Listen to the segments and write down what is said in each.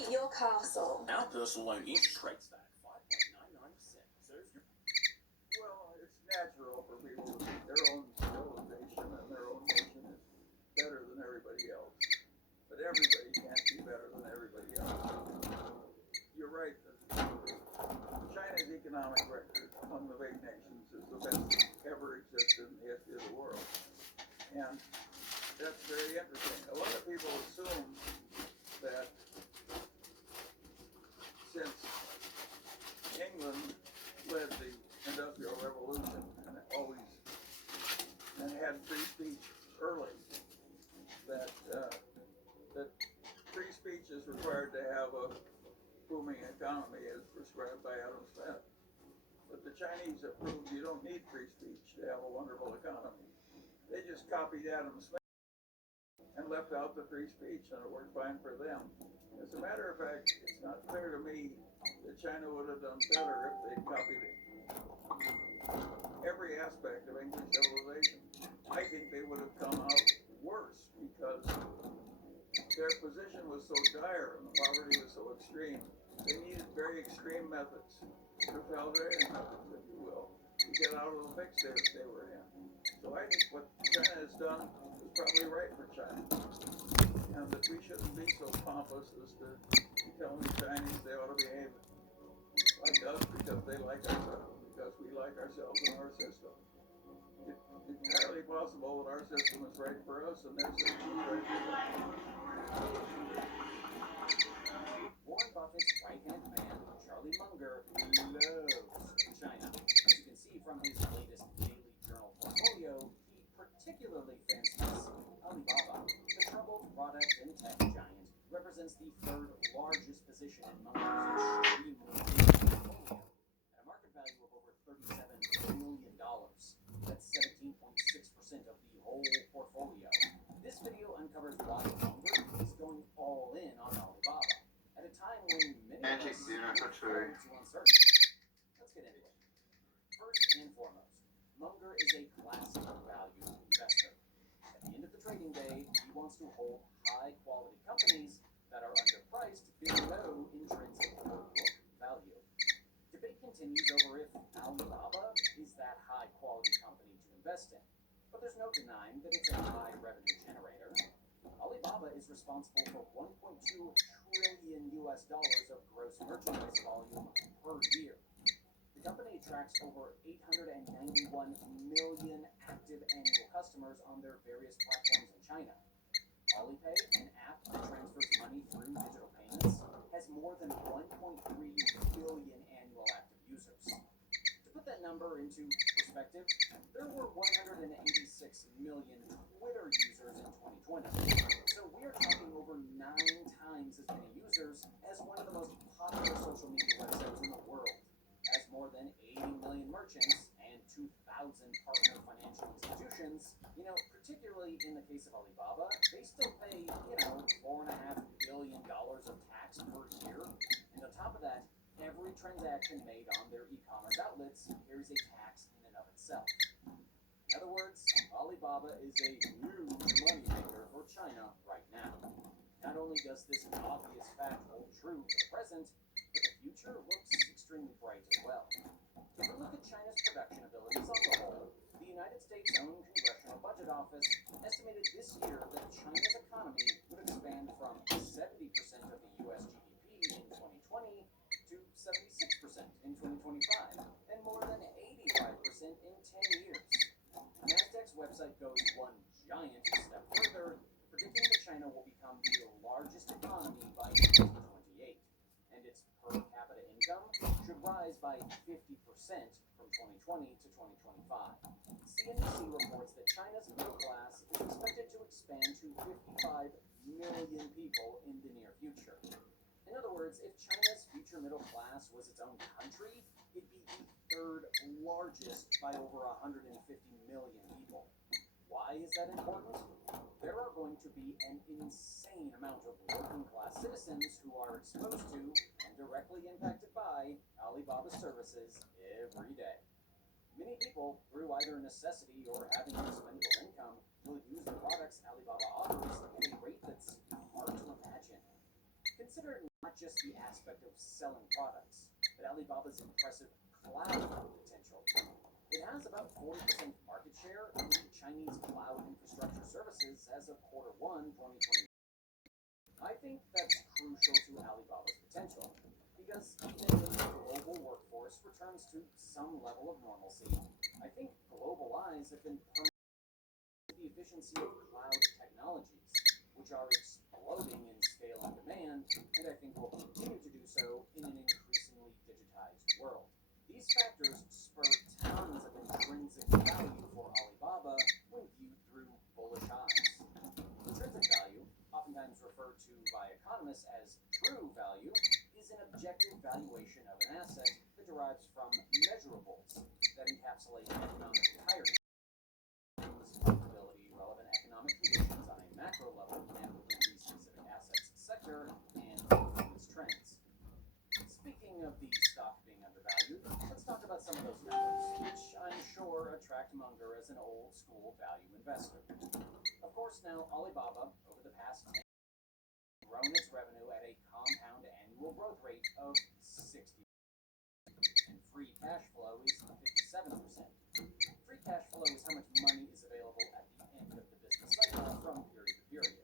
Decorate your castle. Now personal loan interest rates that 5.99%. So if you're Well, it's natural for people to think their own civilization and their own nation is better than everybody else. But everybody can't be better than everybody else. You're right that China's economic record among the big nations is the best ever existed in the history of the world. And that's very interesting. A lot of people assume that since England led the Industrial Revolution and had free speech early, that free speech is required to have a booming economy as prescribed by Adam Smith. But the Chinese have proved you don't need free speech to have a wonderful economy. They just copied Adam Smith and left out the free speech, and it worked fine for them. As a matter of fact, it's not clear to me that China would have done better if they'd copied every aspect of English civilization. I think they would have come out worse because their position was so dire and the poverty was so extreme. They needed very extreme methods, totalitarian methods, if you will, to get out of the fix they were in. So I think what China has done is probably right for China. And that we shouldn't be so pompous as to tell the Chinese they ought to behave like us because they like ourselves, because we like ourselves and our system. It's entirely possible that our system is right for us and their system is right for them. Warren Buffett's right-hand man, Charlie Munger, loves China. As you can see from his latest daily journal portfolio, he particularly fancies Alibaba. The troubled product and tech giant represents the third largest position in Munger's extremely big portfolio, at a market value of over $37 million. That's 17.6% of the whole portfolio. This video uncovers why Munger is going all in on Alibaba at a time when many of us look forward to uncertainty. Let's get into it. First and foremost, Munger is a classic value investor. At the end of the trading day, he wants to hold high-quality companies that are underpriced below intrinsic or book value. Debate continues over if Alibaba is that high-quality company to invest in, but there's no denying that it's a high revenue generator. Alibaba is responsible for $1.2 trillion of gross merchandise volume per year. The company attracts over 891 million active annual customers on their various platforms in China. Alipay, an app that transfers money through digital payments, has more than 1.3 billion annual active users. To put that number into perspective, there were 186 million Twitter users in 2020. So we are talking over 9 times as many users as one of the most popular social media websites in the world. Has more than 80 million merchants and 2,000 partner financial institutions. Particularly in the case of Alibaba, they still pay, $4.5 billion of tax per year. And on top of that, every transaction made on their e-commerce outlets carries a tax in and of itself. In other words, Alibaba is a huge moneymaker for China right now. Not only does this obvious fact hold true for the present, but the future looks extremely bright as well. If we look at China's production abilities on the whole, the United States' own Congressional Budget Office estimated this year that China's economy would expand from 70% of the U.S. GDP in 2020 to 76% in 2025, and more than 85% in 10 years. NASDAQ's website goes one giant step further, predicting that China will become the largest economy by 2028, and its per capita income should rise by 50% from 2020 to 2025. CNBC reports that China's middle class is expected to expand to 55 million people in the near future. In other words, if China's future middle class was its own country, it'd be the third largest by over 150 million people. Why is that important? There are going to be an insane amount of working-class citizens who are exposed to and directly impacted by Alibaba services every day. Many people, through either necessity or having expendable income, will use the products Alibaba offers at a rate that's hard to imagine. Consider not not just the aspect of selling products, but Alibaba's impressive cloud potential. It has about 40% market share in the Chinese cloud infrastructure services as of Q1 2020. I think that's crucial to Alibaba's potential, because even when the global workforce returns to some level of normalcy, I think global eyes have been permanent the efficiency of cloud technologies, which are exploding in scale and demand, and I think will continue to do so in an increasingly digitized world. These factors spur tons of intrinsic value for Alibaba when viewed through bullish eyes. Intrinsic value, oftentimes referred to by economists as true value, is an objective valuation of an asset that derives from measurables that encapsulate economic entirety. Profitability, relevant economic conditions on a macro level and within the specific assets sector, and performance trends. Speaking of the stock being undervalued, let's talk about some of those numbers, which I'm sure attract Munger as an old school value investor. Of course, now Alibaba, over the past 10 years, has grown its revenue at a compound annual growth rate of 60%, and free cash flow is 57%. Free cash flow is how much money is available at the end of the business cycle from period to period.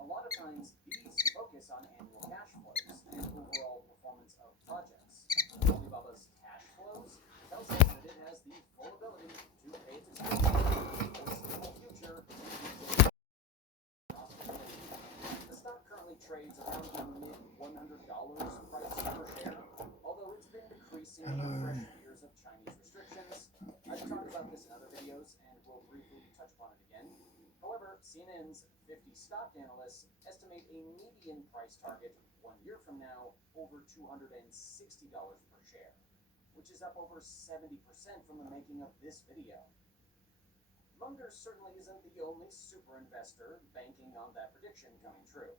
A lot of times, these focus on annual cash flows and overall performance of projects. Alibaba's cash flows tells us that it has the full ability to pay its expenses, foreseeable future, and profitability. The stock currently trades around the mid $100 price per share, although it's been decreasing with fresh years of Chinese restrictions. I've talked about this in other videos and will briefly touch upon it again. However, CNN's 50 stock analysts estimate a median price target 1 year from now over $260 per share, which is up over 70% from the making of this video. Munger certainly isn't the only super investor banking on that prediction coming true.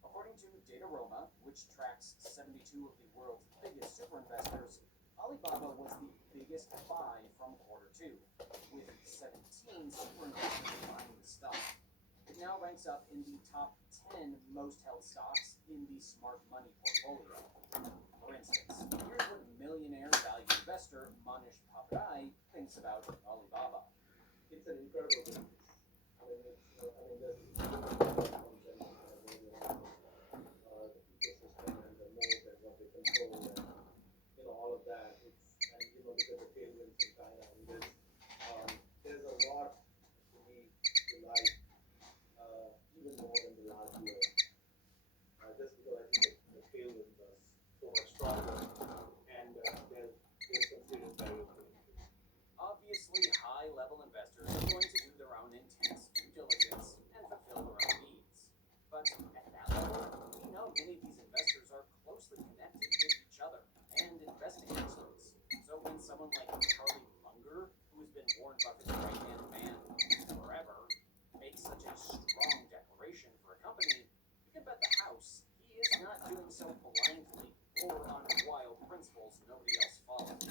According to Dataroma, which tracks 72 of the world's biggest super investors, Alibaba was the biggest buy from Q2, with 17 super investors buying the stock. It now ranks up in the top 10 most held stocks in the smart money portfolio. For instance, here's what millionaire value investor Manish Papadai thinks about Alibaba. It's an incredible business. The ecosystem and the moat and what they control and all of that. Look at the tailwinds in China. There's a lot to me to like, even more than the last year. Just because I think the tailwinds are so much stronger, and there's some serious value to it. Obviously, high-level investors are going to do their own intense due diligence and fulfill their own needs. But at that level, we know many of these investors are closely connected with each other and investing experts. So when someone like Charlie Munger, who's been Warren Buffett's right-hand man forever, makes such a strong declaration for a company, you can bet the house he is not doing so blindly or on wild principles nobody else follows.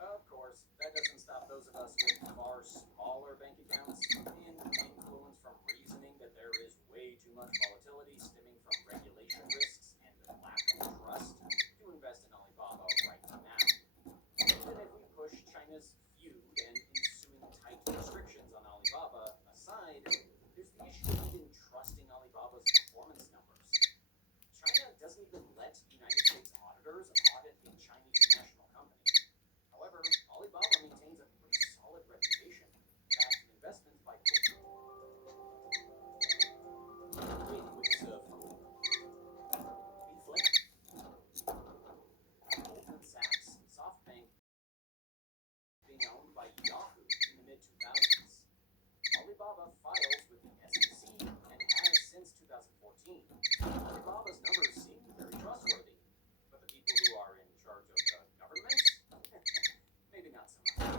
Of course, that doesn't stop those of us with far smaller bank accounts and influence from reasoning that there is way too much volatility stemming from regulation risks and lack of trust to invest in Alibaba right now. Even if we push China's feud and ensuing tight restrictions on Alibaba aside, there's the issue of even trusting Alibaba's performance numbers. China doesn't even let United States auditors audit a Chinese national company. However, Alibaba maintains a pretty solid reputation, backed in investments by Goldman Sachs, SoftBank being owned by Yahoo in the mid-2000s. Alibaba files with the SEC and has since 2014. Alibaba's numbers seem very trustworthy, but the people who are in charge of the government? Maybe not so much.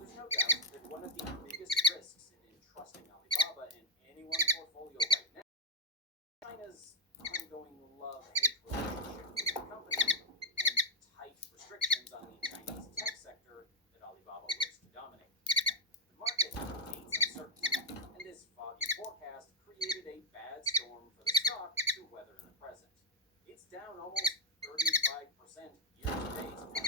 There's no doubt that one of the biggest risks in entrusting Alibaba in anyone's portfolio right now is China's ongoing love-hate relationship with the company and tight restrictions on the Chinese tech sector that Alibaba looks to dominate. The market hates uncertainty, and this foggy forecast created a bad storm for the stock to weather in the present. It's down almost 35% year to date.